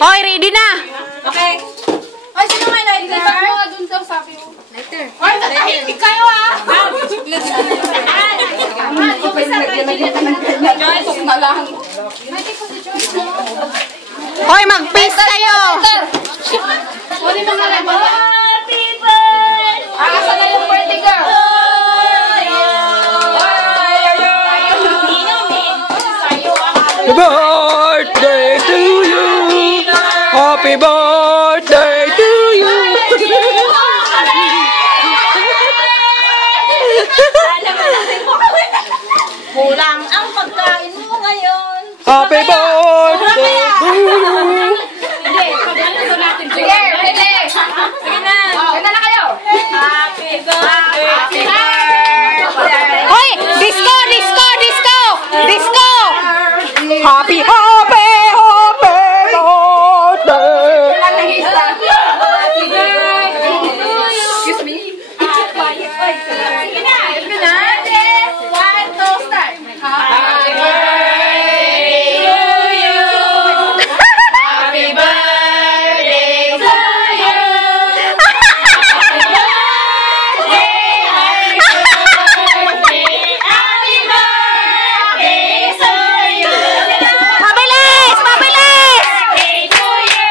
Hoy, ready na! Okay. Ay, sino may lighter? Doon daw sabi mo. Lighter. Ay, natahimik kayo ah! Hoy, mag-peace kayo! Huli mga level. Happy birthday! Asa na yung birthday girl? Happy birthday to you! Happy birthday to you! Kulang ang pagkain mo ngayon. Happy birthday to you! Hindi, pag-ano natin. Sige, sige. Sige na. Ganda na kayo. Happy birthday. Happy birthday. Hoy! Disco! Disco! Disco! Disco! Happy, happy, happy birthday! Happy birthday to you. Excuse me. Sige na. Sige na. 1, 2, start. Happy birthday to you. Happy birthday to you. Happy birthday. Happy birthday to you. Mabilis! Mabilis! Birthday to you.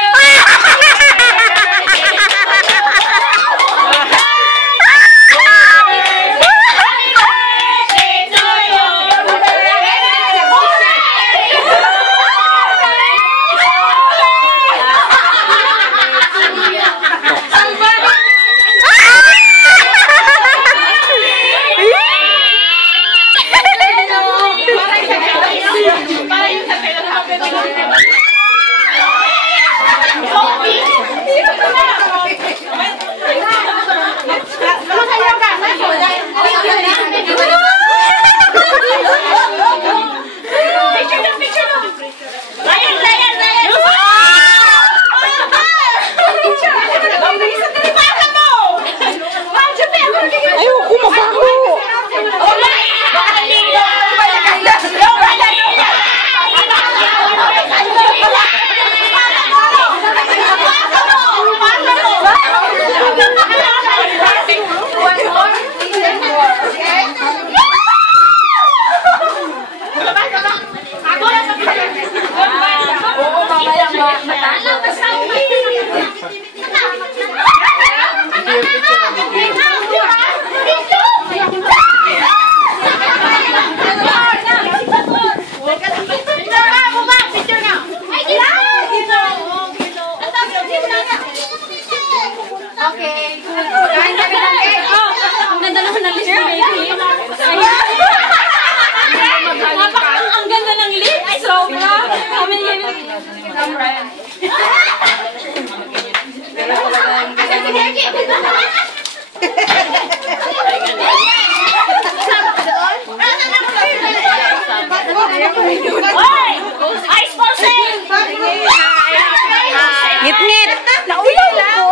Ayoko mabaho! Okay. Kain kami ng cake. Ang ganda naman ng list ni baby. Ang ganda ng lip. Sobra. Kami yun. Ice Pulsing! Ngit-ngit! Naulaw ko!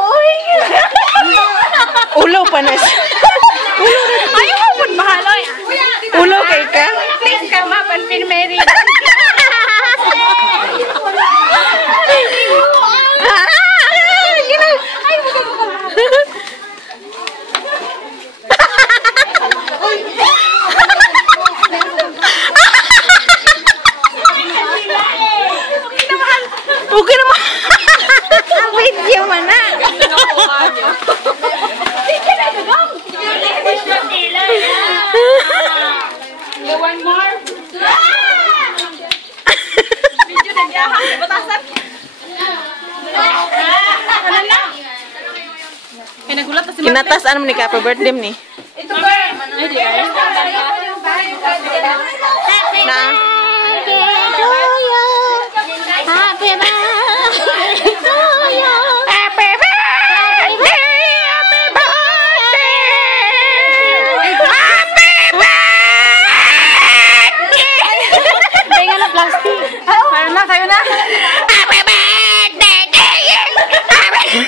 Ulaw pa na siya. Ayaw mo po mahaloy. Ulaw kay ka? Please come up and pin Mary. Okay naman. Video man na. One more. Video na niya. Batasan. Ano na? Kaya nagulat na si Kinatas ano ni ka? Happy birthday ni. Ito ba? Na. Happy birthday to you. Happy birthday! Happy birthday! Happy birthday! Tenga na plastic. Para na, tayo na. Happy birthday to you! Happy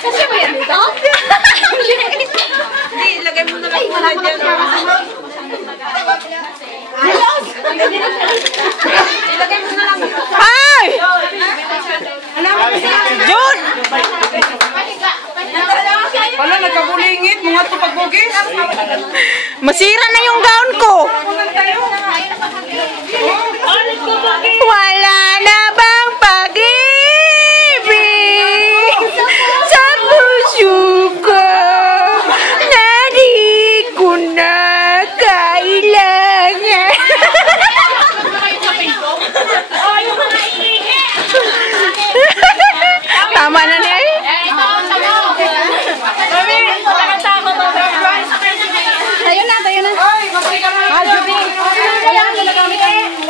Kasi ba yan dito? Hindi, ilagay mo na lang muna dyan. Ilagay mo na lang. Ay! Jun! Wala, nagkabulingit. Mga tupagbugis. Masira na yung gown ko. Wala na bang pag-ibig sa puso ko na di ko na kailangan. Tama na niya eh. Tayo na, tayo na.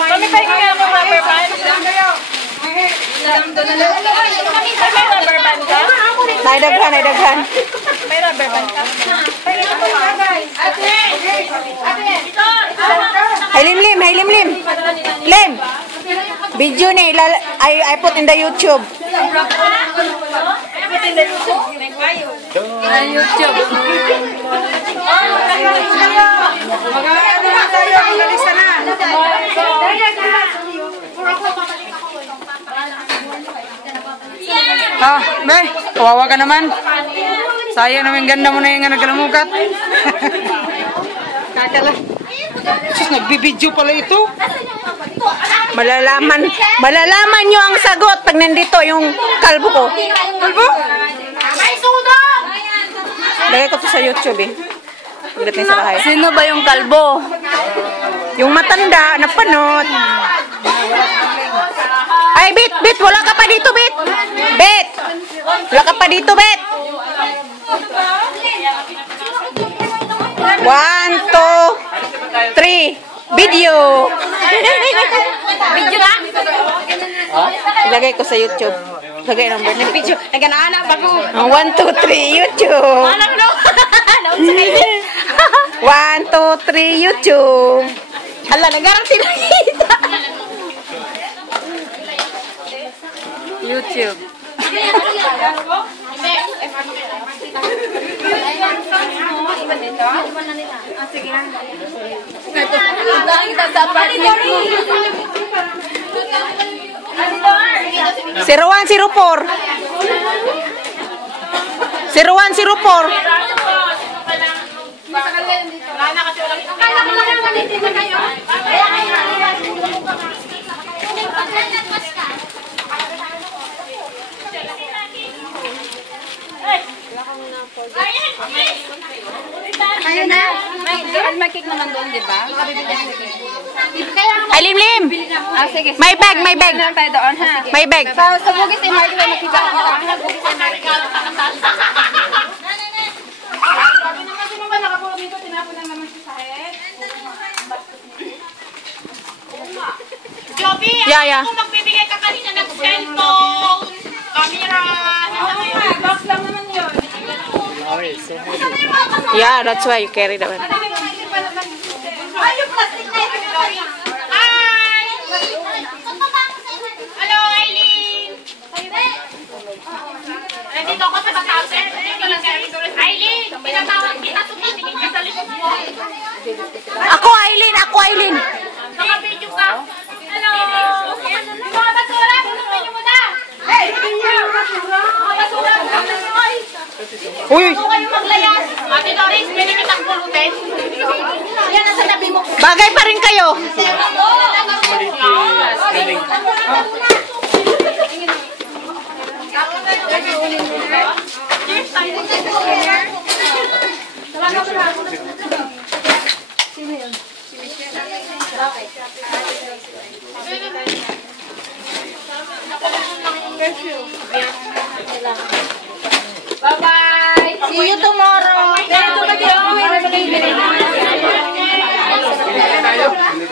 Kami tayo kaya ako rubber band. Naidaghan, naidaghan. May rubber band ka? Hey, Lim. Lim! Video ni, I put in the YouTube. YouTube. Mag-aano na tayo. Alisa na. Ah, May, kawawa ka naman. Sayang naman ganda mo na yung nagkalamukat. Kakala. Sus, nagbibideo pala ito. Malalaman nyo ang sagot pag nandito yung kalbo ko. Kalbo? Lagay ko to sa YouTube eh. Pagdating sa bahay. Sino ba yung kalbo? Yung matanda, napanot. Ay, Bet, wala ka pa dito, Bet. Bet, wala ka pa dito, Bet. 1, 2, 3. Video. Video ka? Ilagay ko sa YouTube. Lagay ng birthday. Video. Nagkanaanap ako. 1, 2, 3, YouTube. Anak no? 1, 2, 3, YouTube. Hala, nagarang sila kita. YouTube. Zero 1, 0 4. 0104. Ayun na. May cake naman doon, di ba? Ay, Lim. Ah, sige. May bag. Doon tayo doon, ha? May bag. Sa bugis ni Mark, nakita ko. Yeah. Kung magbibigay ka kanina ng cellphone, camera, box lang naman yun. Yeah, that's why you carry that one. Ay, yung plastic na ito. Hi! Hello, Aileen! Nandito ako sa Batasan. Aileen, pinatawag kita, tumitingin ka sa likod mo. Ako, Aileen. Naka-video ka. Hello! Yung mga basura, tulungin niyo muna. Hey! Mga basura, tulungin niyo. Uy, Huwag kayong maglayas. Ate Doris, pwede kitang pulutin. Yan, nasa tabi mo. bagay pa rin kayo. Bye-bye. See you tomorrow.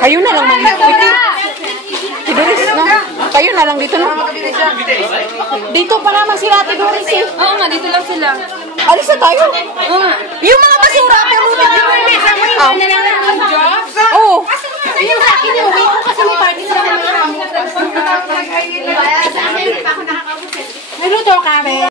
Kayo na lang mag-picture. Si Doris, no? Kayo na lang dito, no? Dito pa naman sila, Ate Doris, eh. Oo nga, dito lang sila. Alis na tayo. Oo nga. Yung mga basura, pero na. Yung Oh. job? Oh. Yung sa akin, uwi ko kasi may party sila. Naluto kami.